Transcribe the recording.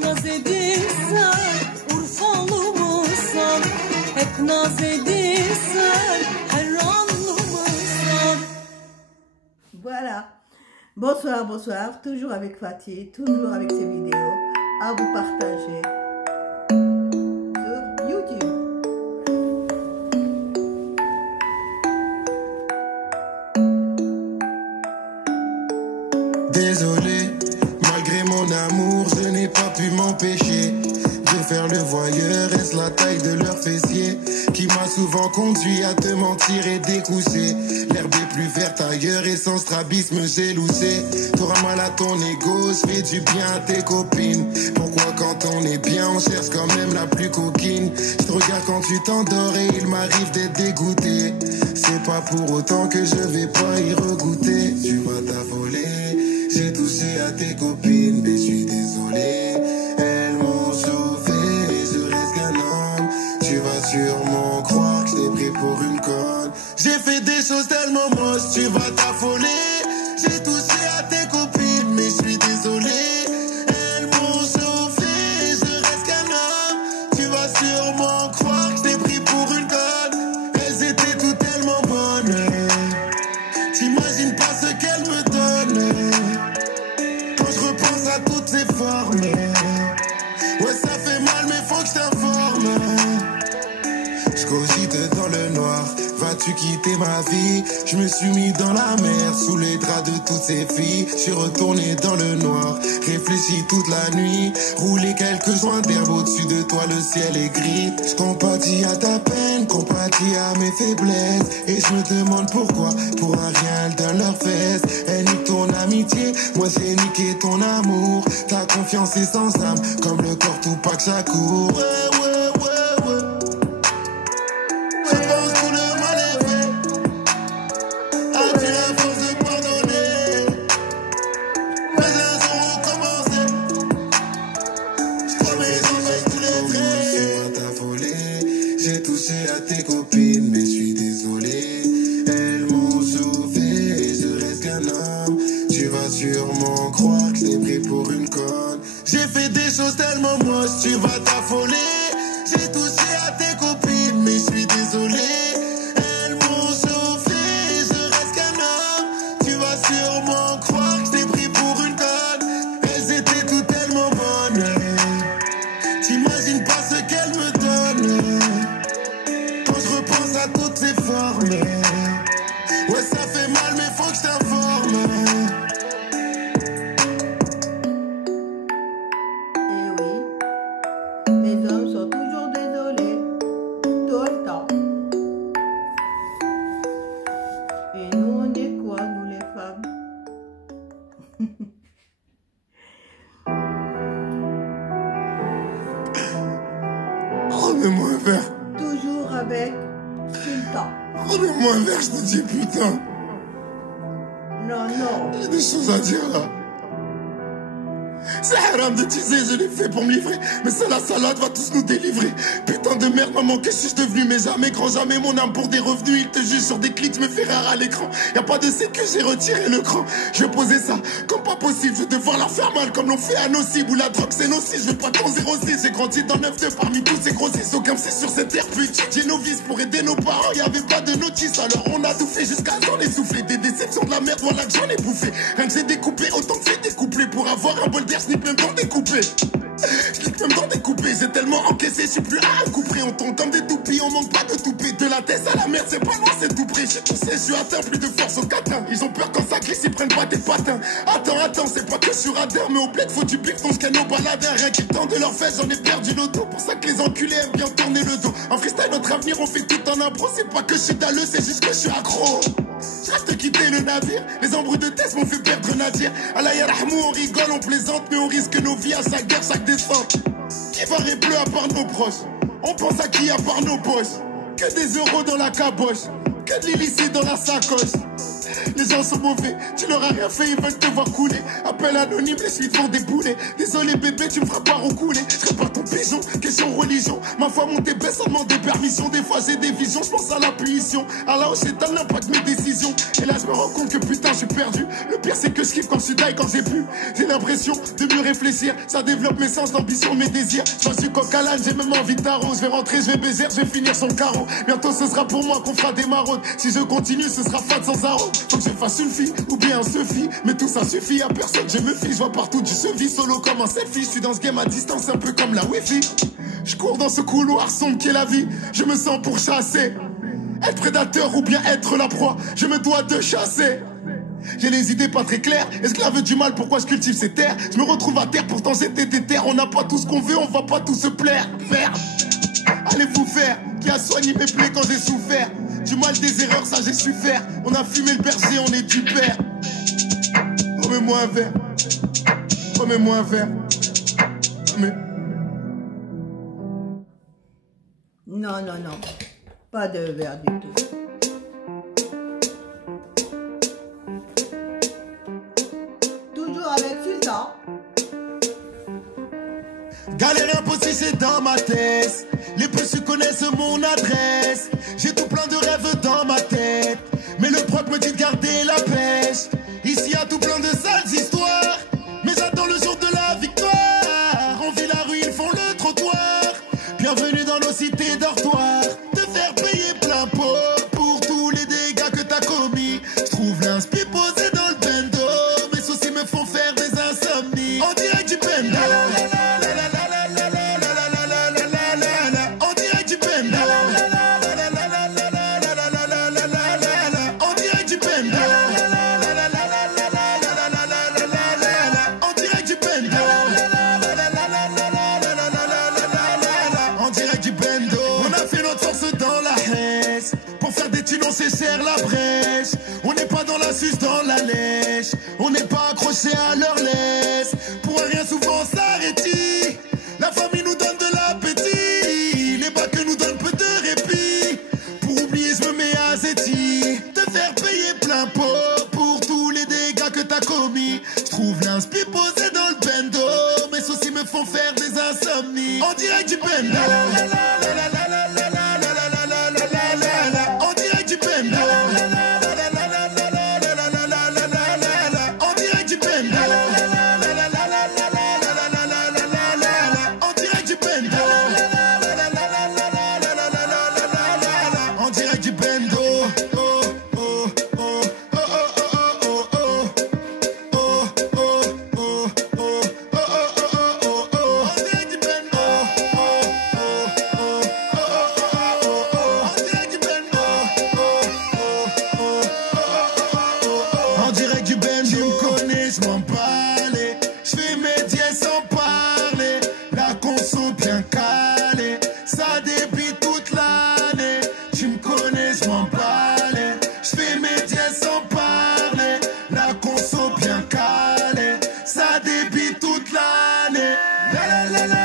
naz edilsen Urfalı mısın? Hep naz edilsen Herranlı mısın? Voilà. Bonsoir, bonsoir. Toujours avec Fatih, toujours avec ses vidéos à vous partager sur YouTube. Désolé, malgré mon amour, je n'ai pas pu m'empêcher de faire le voyeur. Est-ce la taille de leur fessier qui m'a souvent conduit à te mentir et décousser? L'herbe est plus verte ailleurs et sans strabisme j'ai loussé. T'auras mal à ton égo, je fais du bien à tes copines. Pourquoi quand on est bien, on cherche quand même la plus coquine? Je te regarde quand tu t'endors et il m'arrive d'être dégoûté. C'est pas pour autant que je vais pas y regoûter. Tu vas t'affoler. J'ai touché à tes copines, mais je suis désolé. Elles m'ont sauvé, je reste qu'un homme. Tu vas sûrement croire que je t'ai pris pour une conne. J'ai fait des choses tellement moches, tu vas t'affoler. J'ai touché à tes copines, mais je suis désolé. Elles m'ont sauvé, je reste qu'un homme. Tu vas sûrement croire que je t'ai pris pour une conne. Elles étaient toutes tellement bonnes. T'imagines pas ce qu'elles me donnent. Toutes ces formes. Ouais, ça fait mal, mais faut que je t'informe. Je cogite dans le noir. Vas-tu quitter ma vie? Je me suis mis dans la mer, sous les draps de toutes ces filles. Je suis retourné dans le noir, réfléchi toute la nuit. Roulé quelques joints d'herbe au-dessus de toi, le ciel est gris. Je compatis à ta peine, compatis à mes faiblesses. Et je me demande pourquoi, pour un rien, elles donnent leurs fesses. Elles niquent ton amitié, moi j'ai niqué ton amour. Ta confiance est sans âme, comme le corps tout pas que ça court. Ouais, ouais, ouais, ouais. Je pense tout le mal est fait. As-tu la force de pardonner? Mais un jour recommencer. Je promets d'enlever tous les traits. C'est pas t'affoler. J'ai touché à tes copines, mais je suis désolé. Elles m'ont sauvé, je reste qu'un homme. Tu vas sûrement croire que je t'ai pris pour une conne. J'ai fait des choses tellement moches, tu vas t'affoler. J'ai touché à tes copines, mais je suis désolé. Elles m'ont sauvé, je reste qu'un homme. Tu vas sûrement croire que je t'ai pris pour une conne. Elles étaient toutes tellement bonnes. T'imagines pas ce qu'elles me donnent. Quand je repense à toutes ces formes. Ouais, ça fait mal, mais faut que je t'informe. Remets-moi un verre. Toujours avec Sultan. Remets-moi un verre, je te dis putain. Non, non. Il y a des choses à dire là. C'est haram de teaser, je l'ai fait pour me livrer. Mais c'est la salade va tous nous délivrer. Putain de merde, maman, que suis-je devenu? Mais jamais, grand jamais, mon âme pour des revenus. Il te juge sur des clics, me fait rare à l'écran. Y'a pas de sécu, j'ai retiré le cran. Je vais poser ça comme pas possible. Je vais devoir leur faire mal comme l'ont fait à nos cibles. Où la drogue c'est nocif, je veux pas ton 06. J'ai grandi dans 9-2 parmi tous ces grossistes. Aucun psy sur cette terre, puis j'ai novice pour aider nos parents. Y'avait pas de notice, alors on a tout fait jusqu'à s'en essouffler. Des déceptions de la merde, voilà que j'en ai bouffé. Rien que j'ai découpé, autant que j'ai découplé. Pour avoir un bol d'air, je n'ai même temps découpé. Je clique même dans découpé, j'ai tellement encaissé, je suis plus à couper. On tombe comme des toupies, on manque pas de toupet. De la tête à la merde, c'est pas loin, c'est tout près. Je suis atteint, plus de force au catin. Ils ont peur quand ça glisse, ils prennent pas tes patins. Attends, c'est pas que je suis radar, mais au bled faut du bif, donc je canne nos baladins. Rien qu'ils tentent de leur fesses, j'en ai perdu le dos. Pour ça que les enculés aiment bien tourner le dos. En freestyle, notre avenir, on fait tout en impro. C'est pas que je suis dalleux, c'est juste que je suis accro. Je reste quitter le navire, les embrouilles de test m'ont fait perdre Nadir. Allah yarhamou, on rigole, on plaisante, mais on risque nos vies à chaque guerre, chaque descente. Qui va bleu à part nos proches? On pense à qui à part nos poches? Que des euros dans la caboche, que de l'illicite dans la sacoche. Les gens sont mauvais, tu leur as rien fait, ils veulent te voir couler. Appel anonyme, les suites vont débouler. Désolé bébé, tu me feras pas recouler. Je serai pas ton pigeon, question religion. Ma foi montée baisse sans demander permission. Des fois j'ai des visions, je pense à la punition. Allah, j'étale l'impact de mes décisions. Et là je me rends compte que putain je suis perdu. Le pire c'est que je kiffe quand je suis die, quand j'ai plus. J'ai l'impression de mieux réfléchir. Ça développe mes sens d'ambition, mes désirs. Je suis coq à l'âne, j'ai même envie de tarot. Je vais rentrer, je vais baiser, je vais finir sur le carreau. Bientôt ce sera pour moi qu'on fera des maraudes. Si je continue ce sera fat sans arôme. Faut que je fasse une fille ou bien un Sophie. Mais tout ça suffit, à personne je me fie. Je vois partout du cheville solo comme un selfie. Je suis dans ce game à distance un peu comme la wifi. Je cours dans ce couloir sombre qui est la vie. Je me sens pourchassé. Être prédateur ou bien être la proie. Je me dois de chasser. J'ai les idées pas très claires. Esclave du mal, pourquoi je cultive ces terres? Je me retrouve à terre, pourtant j'étais déter. On n'a pas tout ce qu'on veut, on va pas tous se plaire. Merde. Allez vous faire. Qui a soigné mes plaies quand j'ai souffert? Du mal, des erreurs, ça j'ai su faire. On a fumé le berger, on est du père. Remets-moi un verre. Remets-moi un verre. Mais... Non, non, non. Pas de verre du tout. Toujours avec Sultan. Galère impossible, c'est dans ma tête. Les plus connaissent mon adresse. J'ai tout plein de rêves dans ma tête. Mais le proc me dit de garder la pêche. Ici y a tout plein de sales histoires. Mais j'attends le jour de la victoire. On vit la rue, ils font le trottoir. Bienvenue dans nos cités dortoirs. Te faire payer plein pot pour tous les dégâts que t'as commis. Je trouve l'inspi posé dans le bendo. Mes soucis me font faire des insomnies. On dirait du bendo. On n'est pas dans la suce, dans la lèche. On n'est pas accroché à leur laisse. Pour rien souvent s'arrêter. La famille nous donne de l'appétit. Les bacs nous donnent peu de répit. Pour oublier je me mets à Zeti. Te faire payer plein pot pour tous les dégâts que t'as commis. Je trouve l'inspi posé dans le bendo. Mes soucis me font faire des insomnies. On dirait du bendo. On dirait du bendo. La la la la.